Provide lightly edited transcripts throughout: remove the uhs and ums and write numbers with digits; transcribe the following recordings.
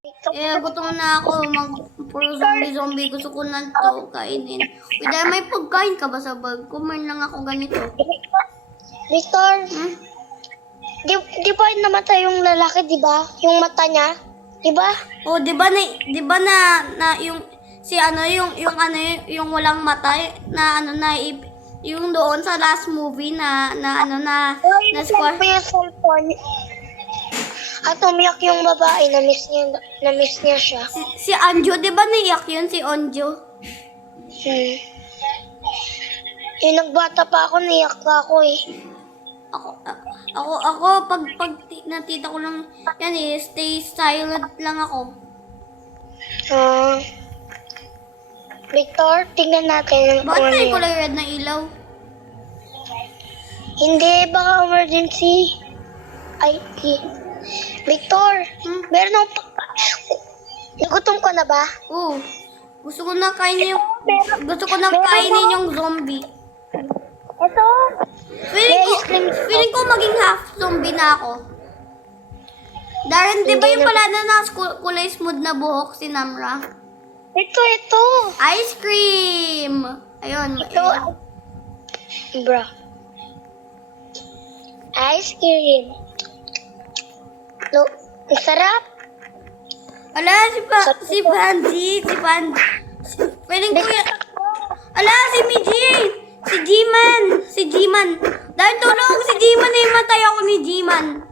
Gutom na ako. Puro zombie. Gusto ko na to kainin. Uy, dahil may pagkain ka ba sa bag? Kumain lang ako ganito. Victor, Hmm? di ba namatay yung lalaki, di ba? Yung mata niya, di ba? Oh, di ba na yung si ano yung walang mata yung doon sa last movie na squash. Yung cellphone. At umiyak yung babae, na-miss niya siya. Si Anjo, di ba naiyak yun si Anjo? Eh, nagbata pa ako, naiyak pa ako eh. Ako pag natita ko lang yan stay silent lang ako. Victor, tingnan natin. Bakit may kulay red na ilaw? Hindi, baka emergency. Victor, meron akong nagutom ka na ba? Oo. Gusto ko na kainin yung zombie. Ito. Feeling ko maging half zombie na ako. Darren, di ba yung pala na kulay smooth na buhok si Namra? Ito. Ice cream! Ayun. Ito. Bro. Ice cream. No, ang sarap. Ala, si Pansy. Feeling ko yan. Ala, si G-Man. Dahil tulong, si G-Man na matay ako ni G-Man.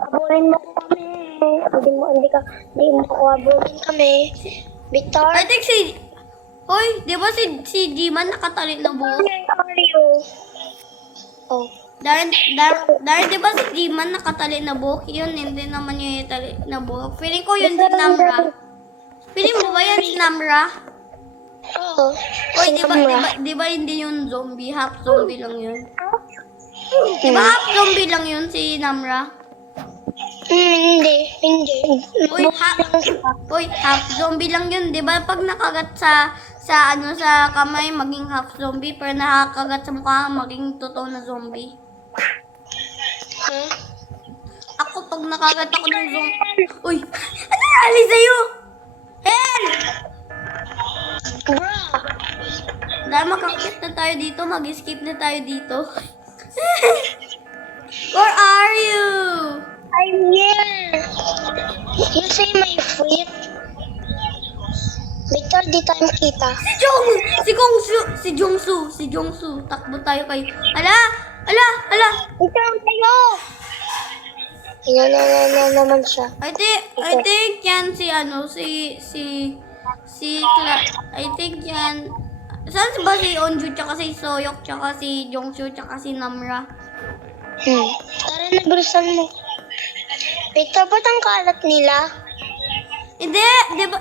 Habulin mo kami. Hindi mo ako habulin kami. Victor? I think Hoy, di ba si G-Man nakatali na buhok? How are you? Oh. Darren, di ba si G-Man nakatali na buhok? Yun, hindi naman yung tali na buhok. Feeling ko yun si Namra. Feeling mo ba yan si Namra? Oo. Hoy, di ba hindi yung zombie? Half zombie lang yun. Di ba half zombie lang yun si Namra? Hindi. Hoy, half zombie lang yun. Di ba pag nakagat sa kamay, maging half zombie, pero nakakagat sa mukha, maging totoo na zombie. Huh? Ako, pag nakagat ako ng zombie... Uy! Ano nali sa'yo? Help! Bro! Dahil makakit na tayo dito, mag-skip na tayo dito. Where are you? I'm here. You say my feet. Victor, di tayo makita. Si Jongsu. Takbo tayo kay... Ala! Victor, tayo! Yan naman siya. I think yan I think yan... Saan ba si Onju, tsaka si Soyok, tsaka si Jongsu, tsaka si Namra? Tara na, bilisan mo. Victor, ba't ang kalat nila? Hindi,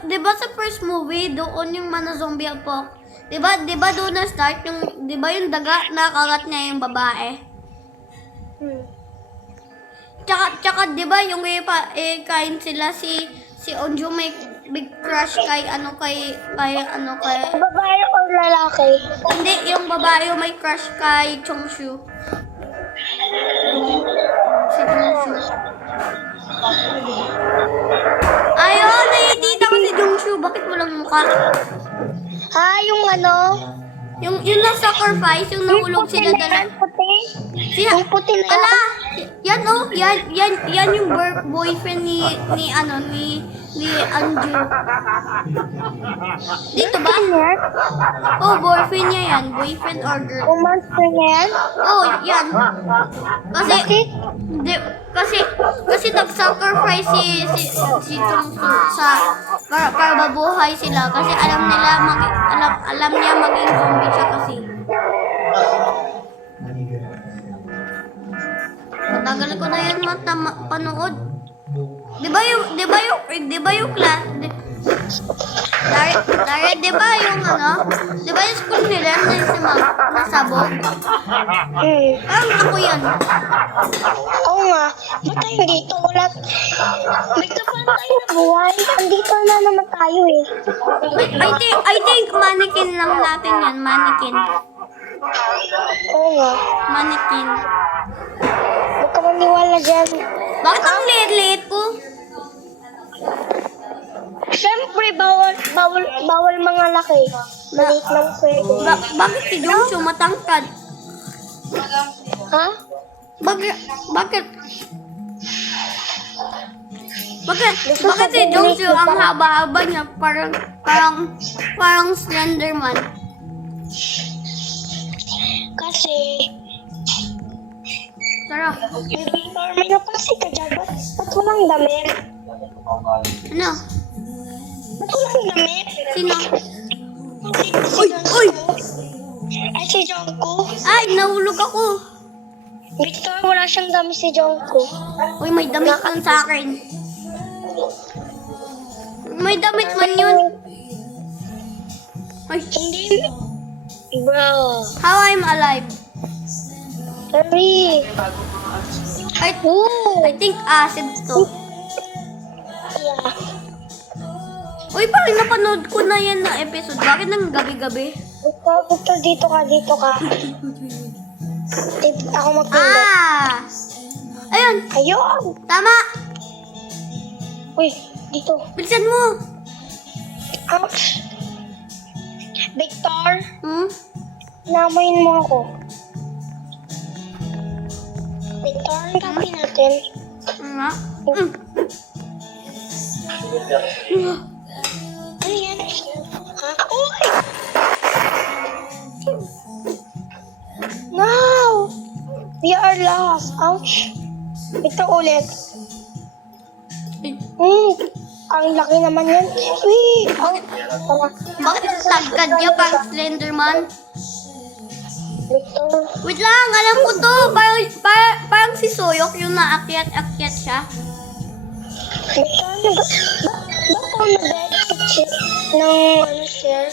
di ba sa first movie, doon yung mana zombie apoc. Di ba doon na start yung, di ba yung daga nakagat niya yung babae? Tsaka di ba yung kain sila si Onju may big crush kay Babae o lalaki? hindi, yung babae yung may crush kay Chongshu. Si Chongshu. Ayun, nakikita ko si Chongshu. Bakit walang mukha? Yung ano? Yung na-sacrifice, yung nahulog sila dala. Yung puti na Ala! Yan yung boyfriend ni Anju. Dito ba? Oh, boyfriend niya yan. Boyfriend or girl. Monster na yan? Oh, yan. Kasi nag-sacrifice si Tongsu para mabuhay sila kasi alam niya maging zombie siya kasi. Matagal ko na yan panood. Di ba yung class? Di ba yung school nila na sabog? Parang ako yan. Oo nga. Ba't tayo dito? May kapan tayo na buhay. Andito na naman tayo eh. I think mannequin lang natin yan. Mannequin. Oo nga. Mannequin. Huwag ka maniwala dyan. Bakit ang liit-liit ko? Siyempre, bawal mga laki. Maliit lang pwede. Bakit si Jongsu matangkad? Ha? Bakit? Bakit si Jongsu ang haba-haba niya? Parang Slenderman. Kasi, Sarap. may Victor, may napasi ka dyan. Ba't walang damit? Ano? Ba't walang damit? Sino? Si Uy! Uy! Ay, si Jungkook. Ay, nahulog ako. Victor, wala siyang damit si Jungkook. Uy, may damit man sa akin. May damit man yun. Ay, Hindi. Bro. how I'm alive. Hurry. I think acid to. Yeah. Uy, parang napanood ko na yan na episode. Bakit nang gabi-gabi? Victor, dito ka. Ako magpindot. Ah! Ayun, Ayun. tama. Uy, dito. Bilisan mo. Ouch. Victor, Hmm? namoyin mo ako. Victor, ang gagawin natin. Nga. Mm. Ano yan? Ha? Uy! No! We are lost. Ouch. Victor, ulit. Ay, Ang laki naman yan. Uy! Ouch. Tara. bakit tagkad niya parang Slenderman? Victor. Wait lang, alam ko to. Parang si Soyok yung naakyat-akyat siya. Victor, ba't ako nag-exit ng share?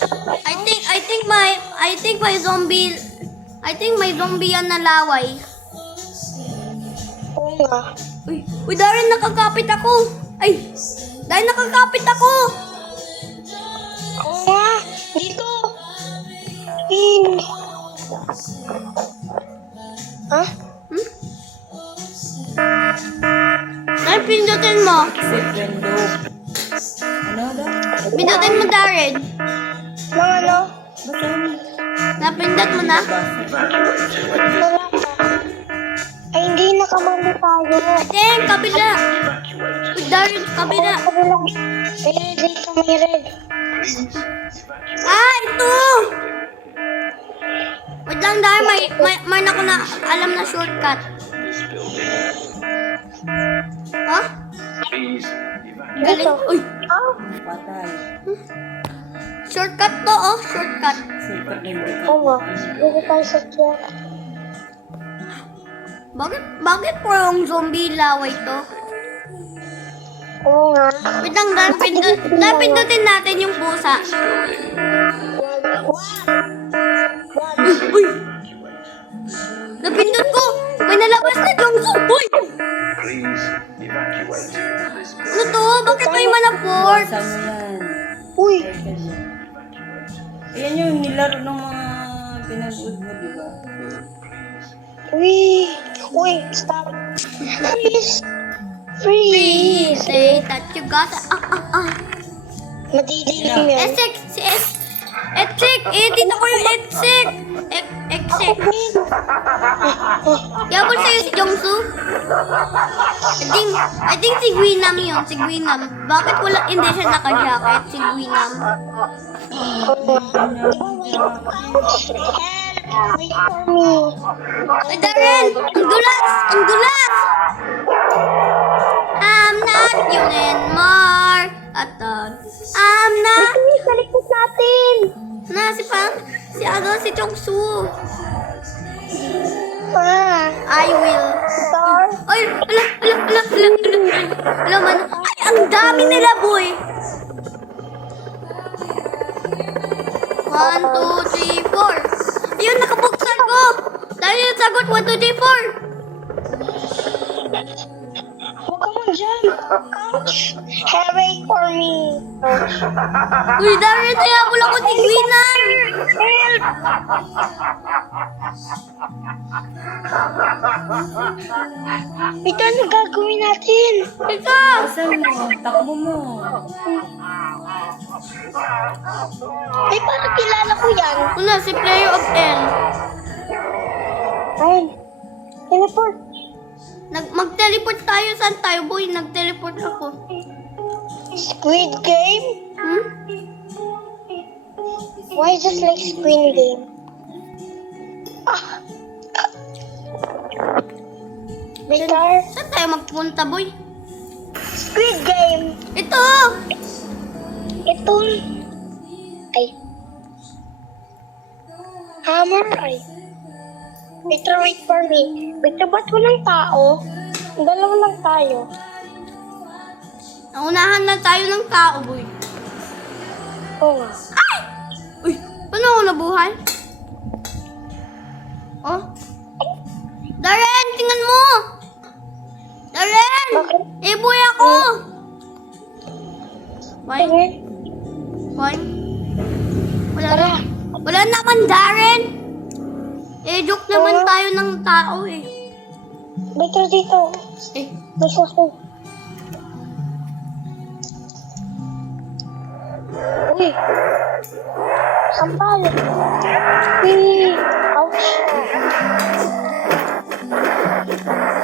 I think may zombie yan na laway. Oo nga. Uy, Darren, nakakapit ako. Ay, Darren, nakakapit ako. Oo nga. Dito. In. Ha? Darren, pindutin mo. Second dog. Ano daw? Pindutin mo, Darren. Nang ano? Basahin mo. Napindot mo na. Wala pa. Ay, hindi nakamali tayo. Darren, kabila. Uy, Darren, kabila. Ay, dito may red. Ah, ito. Wait lang, Darren, may ako na alam na shortcut. Ha? Galing. Uy, Ah, Patay. shortcut to, oh, shortcut. Second hindi ka. oo nga. Dito tayo sa chat. Bakit parang zombie laway to? Oo nga. Wait lang, pindutin natin yung pusa. Uy! Napindot ko! May nalabas na Jongsu! Uy! Ano to? Bakit may manaport? Basa mo yan. Uy, Second yan. Ayan yung nilaro ng mga pinag-ud mo, di ba? uy. Uy, stop. Please. Freeze. Say that you got Madidilim yan. Esek! Si Esek! Dito ko yung Esek! Esek! Yabol sa'yo si Jongsu? I think si Guinam yun, si Guinam. Bakit hindi siya naka-jacket, si Guinam? Wait for me. Ay, Darren! Ang dulas! Ang dulas! I'm not young anymore. I'm not... Please, salikot natin. Si Jongsu. Ah, I will. star. Ay, alam man. Ay, ang dami nila, boy. 1, 2, 3, 4. Ayun, nakabuksan ko. Dahil yung sagot, 1, 2, 3, 4. Huwag ka Jump! Ouch! Hooray for me! Ouch. Uy, Darren, nayabol ako si Gwynner! Help! Ito, ano gagawin natin? Ika! Asan mo? Takbo mo. Ay, parang kilala ko yan. Una, si Player of L. Ayun. Teleport. Mag-teleport tayo. Saan tayo, boy? Nag-teleport ako. Squid Game? Hmm? Why just like Squid Game? Ah! Victor? Saan tayo magpunta, boy? Squid Game! Ito! Ito. Ay. Hammer, ay. Victor, wait for me. Victor, ba't walang tao? Dalawa lang tayo. Naunahan na tayo ng tao, boy. Oo nga. Ay! Uy, paano ako nabuhay? Oh? Darren, tingnan mo! Darren! Bakit? Eh, boy ako! Why? Sige. Why? Wala Tara. na. Wala naman, Darren! Eh, joke naman Oo. tayo ng tao eh. Victor, dito. Eh, May suso. Uy. Sampal. Uy. Ouch.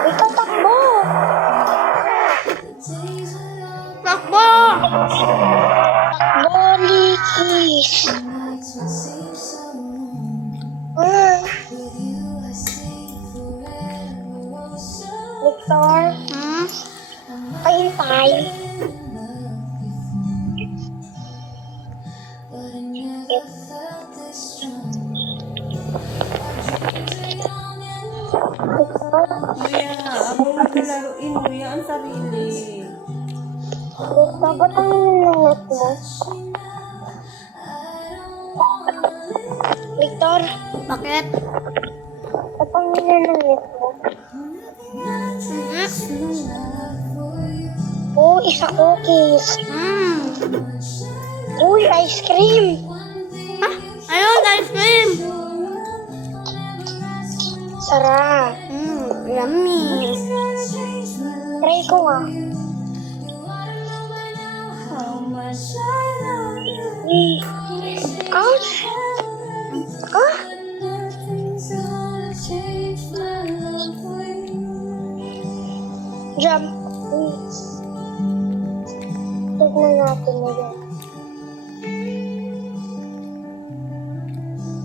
Ikaw takbo. takbo! Takbo, Likis. Victor, Hmm? pahintay. Victor, Kuya, ako naglalaroin. Kuya, ang sarili. Victor, ba't ang nilinunod mo? Victor, Bakit? ba't ang nilinunod mo? Oh, isa cookies. Hmm. Uy, ice cream. Ha? Ayun, ice cream! Sarap. Yummy. Try ko nga. Ouch! Ah! Jump. Tignan natin na yan.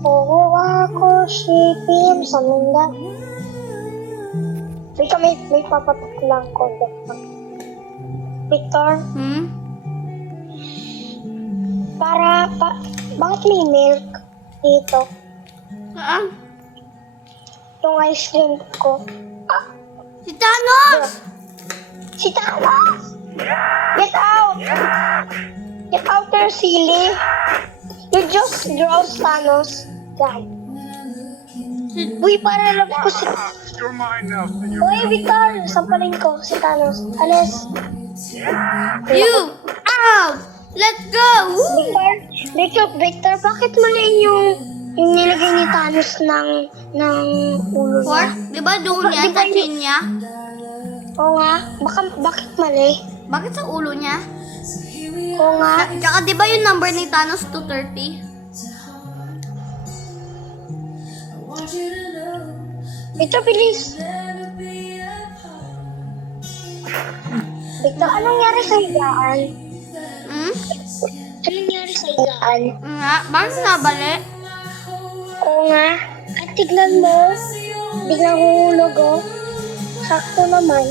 Oo, ako si Pim sa Minda. Teka, may papatok lang ko. Victor, Hmm? bakit may milk dito? Saan? Yung ice cream ko. Ah, Si Thanos! si Thanos! Get out! Get out there, silly! You just gross, Thanos. Yan. Uy, para lang ko si... Your mind now, senor. Uy, Victor! Sampalin ko si Thanos. Alis. You! Out! Let's go! Victor, bakit mali yung nilagay ni Thanos ng ulo niya? Fork? Di ba doon yan sa chin niya? Oo nga. Bakit mali? Bakit sa ulo niya? Oo nga. Tsaka di ba yung number ni Thanos 230? Victor, bilis. Victor, anong nangyari sa higaan? Hmm? Anong nangyari sa higaan? Nga, bakit nabali? Oo nga. At tignan mo. Biglang hulog, oh. Sakto naman.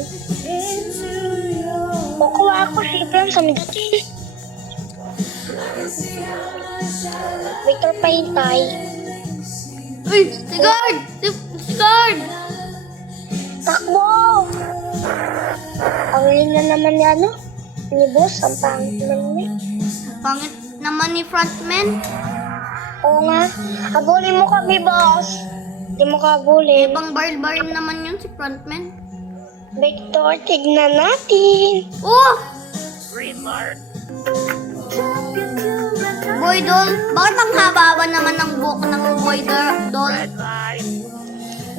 Kukuha ako si Ibrahim sa midati. Victor, pahintay. Uy! Si guard! Si guard! Takbo! Ang na naman ni ano? Ni boss, ang pangit naman niya. Pangit naman ni frontman. Oo nga. Habulin mo kami, boss. Hindi mo ka habulin. Ibang baril-baril naman yun si frontman. Victor, tignan natin. Oh! Boy doll, bakit ang haba naman ng buhok ng boy doll?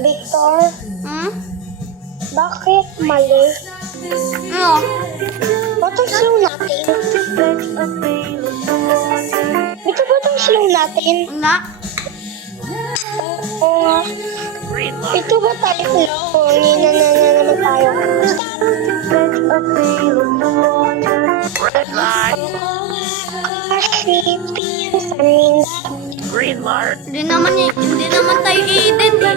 Victor, Hmm? bakit mali? Ano? Ba't ang slow natin? Victor, ba't ang slow natin? Nga? Oo nga. Ito ba tayo slow? Hindi na naman tayo. Hindi naman tayo Aiden eh.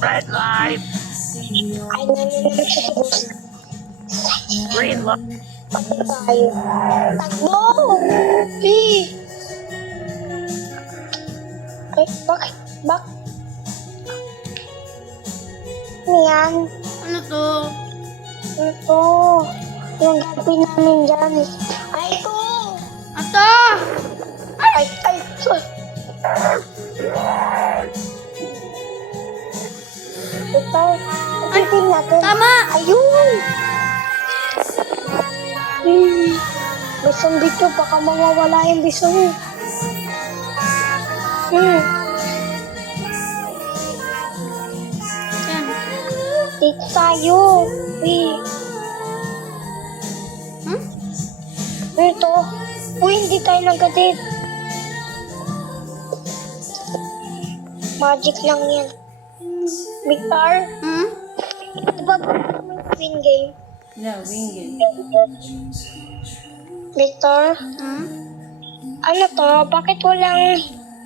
Red light. Ay, naman siya sa bus. Green light. Pati tayo. Takbo! Ay, bakit? Ano yan? Ano to? Ito. Yung gagawin namin dyan. Ay, ito! Ata! Ay! Ito. Ito natin. Tama! Ayun! Bisong dito, baka mawawala yung bisong. Yan. Dito tayo. Hmm? Ito. Uy, hindi tayo nagkadit. Magic lang yan. Victor, Hmm? diba win game? No, winged. Victor, Hmm? ano to? Bakit walang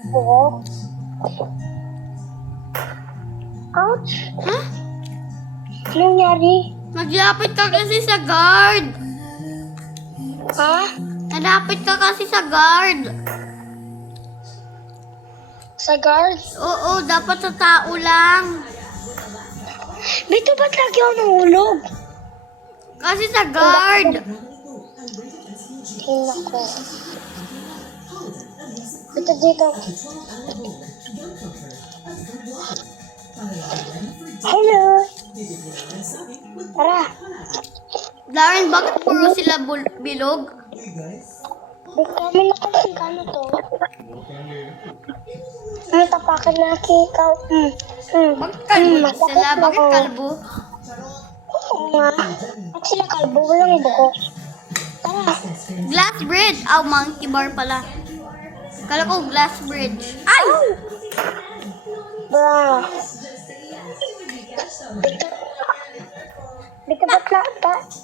buhok? Ouch! Huh? Ano nangyari? Naglapit ka kasi sa guard. Ha? Nalapit ka kasi sa guard. Sa guard? Oo, dapat sa tao lang. Victor, ba't lagi ako nahulog? Kasi sa guard. Tingnan ko. Dito. Hello! Tara! Darren, bakit puro sila bilog? Victor, may napansin ka ano to? Tapakan na ikaw. Bakit kalbo sila? Bakit kalbo? Oo nga. At sila kalbo, walang buhok. Tara! Glass bridge. Oh, monkey bar pala. Kala ko glass bridge. Ay! Bra! Victor,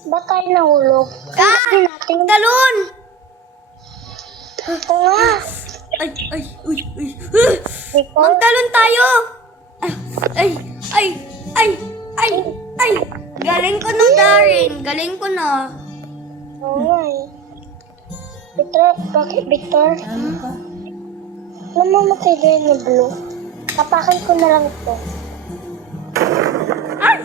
ba't tayo nahulog? Ka! Talon! Ito nga. Ay! Victor, Magtalon tayo! Ay! Galing ko na, Darren. Galing ko na. oo nga eh. Victor, bakit Victor? Ano ka? Namamatay din na blue. Tapakan ko na lang ito. Ay!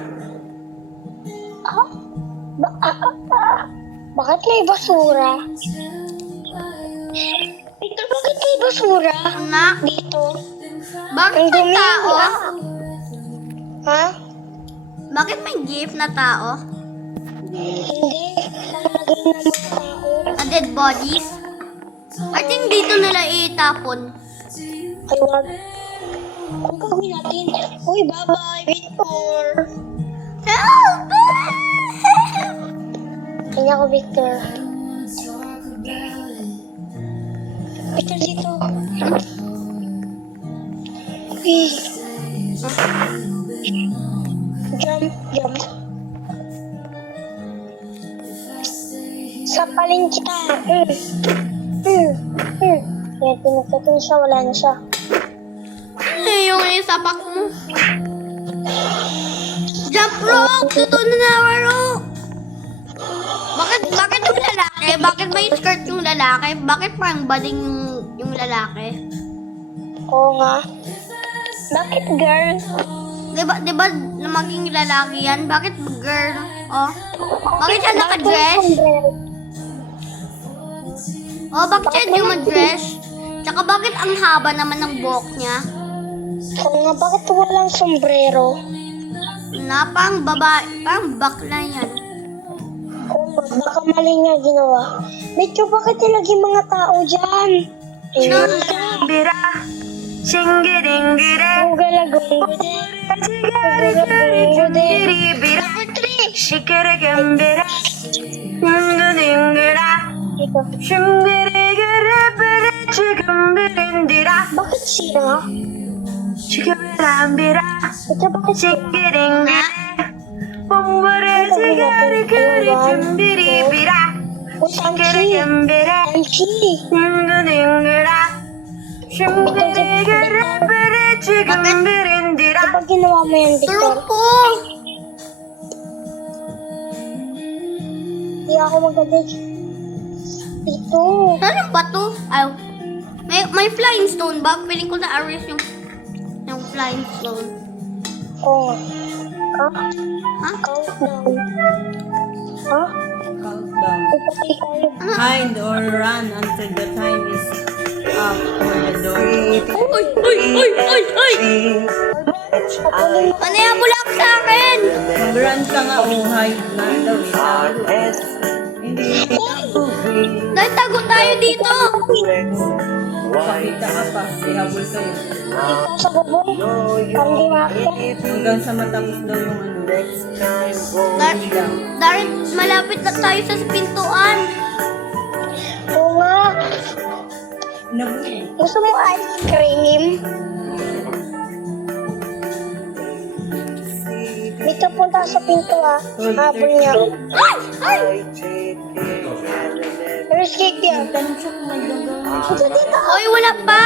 Bakit may basura? Victor, bakit may basura? Anak, Dito. bakit Ang may dumi tao? nila. Ha? Bakit may gift na tao? Hindi. Nalagay na mga tao. Dead bodies? I think dito nila itapon. Ay, wag. Ang gawin natin. Uy, bye-bye, Victor. Help! Kanya ko, Victor. Victor, dito. Uy. Jump. Sapalin kita. Yan, pinagkatin siya, wala na siya. Ano yung isapak mo? Jump rope! Totoo na nawaro! Bakit yung lalaki? Bakit may skirt yung lalaki? Bakit parang bading yung lalaki? Oo nga. Bakit girl? Diba maging lalaki yan? Bakit girl? Oh. Bakit siya naka-dress? Oh, bakit siya hindi mag-dress? Tsaka bakit ang haba naman ng buhok niya? Oo nga, bakit walang sombrero? Na pang babae, pang bakla yan. Oo nga, baka mali nga ginawa. Medyo bakit nilagay mga tao dyan? Bira, singgiringira, Gunggala-gunggode. bira, shikirigambira, ngunguningira, Ito. shingirigiri, bira, chigambirindira, Bakit siya? chigambirambira, Ito bakit siya? shinggiringira, bumbara, chigirigiri, chimbiribira, Uy, Sanchi. shikirigambira, Sanchi. ngunguningira, shingirigiri, bira, chigambirindira. Kapag ginawa mo yan, Victor, Tulog po. hindi ako magaling. Ito. Ano ba to? Ay, may flying stone ba? Piling ko na aris yung flying stone. Oo. Ha? Ha? Countdown. Ha? Countdown. Ipatay tayo. Hide or run until the time is up or the door is Uy! Uy! Uy! Uy! Uy! Ano yung bulak sa akin? Mag-run ka nga o hide na daw Hindi Dahil tago tayo dito. pakita ka pa. Ihabol kayo. Ikaw sa bubong. Parang di makakita. Hanggang sa matapos daw yung ano. Dahil malapit na tayo sa pintuan. Oo nga. Nabuhin. Gusto mo ice cream? Dito punta sa pinto ah. Habol niya. Ay! Ay! First cake yan. Tanong siya kung may gagawin. Punta dito. Hoy, wala pa.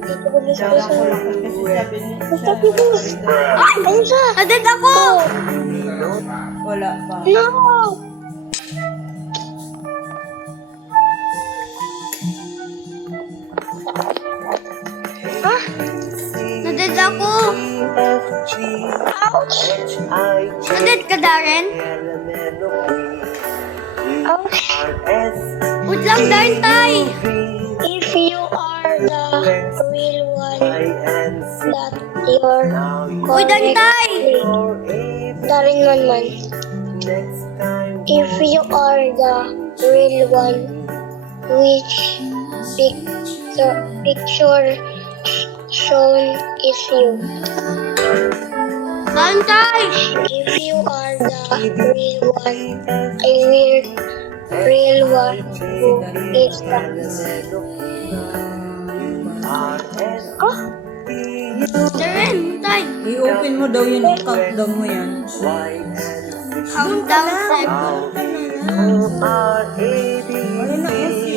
Dito bilis Kaya bilis. ko lang kasi sabi niya. Basta bilis. Ay! Ayun siya. Nadad ako. Wala pa. No! Ah! Nadad ako. Ouch! Nadad ka, Darren? Ouch! Wait lang, Darren, tay. If you are the real one, that your Uy, Darren, tay. Darin man. If you are the real one, which picture shown is you. Darren, tay. If you are the real one, I will real one who is the. Oh, Darren, tay. I-open mo daw yun. I-countdown mo yan. Countdown 7. Wala na kasi.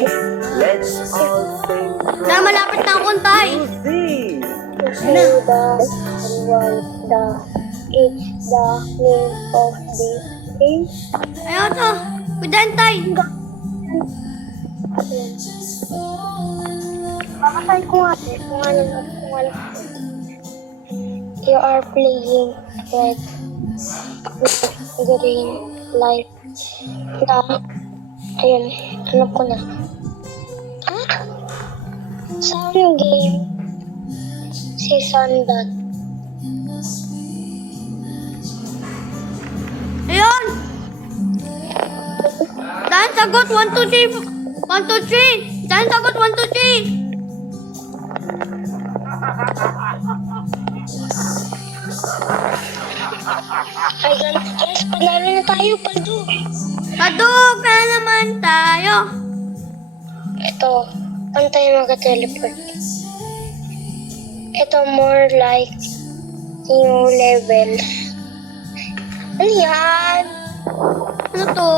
Na malapit na akong tay. if you the one, the it's the name of the game. Ayaw to. Uy, Darren, tay. Papatay ko nga kung ano. You are playing red green light. Ayun, alam ko na. Ah? Saan yung game? Season dot. Ayun. Darren, sagot. 1, 2, 3. 1, 2, 3. Darren, sagot. 1, 2, 3. Ay, guys, panalo na tayo, Paldo. Kadug na naman tayo. Ito, paano tayo mag-teleport? Ito, more like new level. Ano yan? Ano to?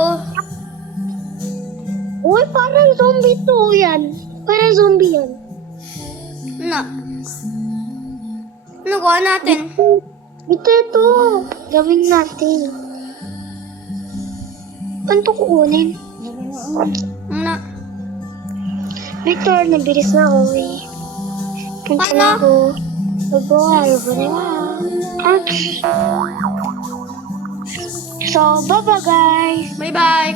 Uy, parang zombie to yan. Parang zombie yan. Ano? Ano gawa natin? Ito, ito. Gawin natin. Paano ito kukunin? Ano? Victor, nabilis na ako eh. Punta Paano? na ako. Mag-buhay ba na? So, bye-bye guys. Bye-bye.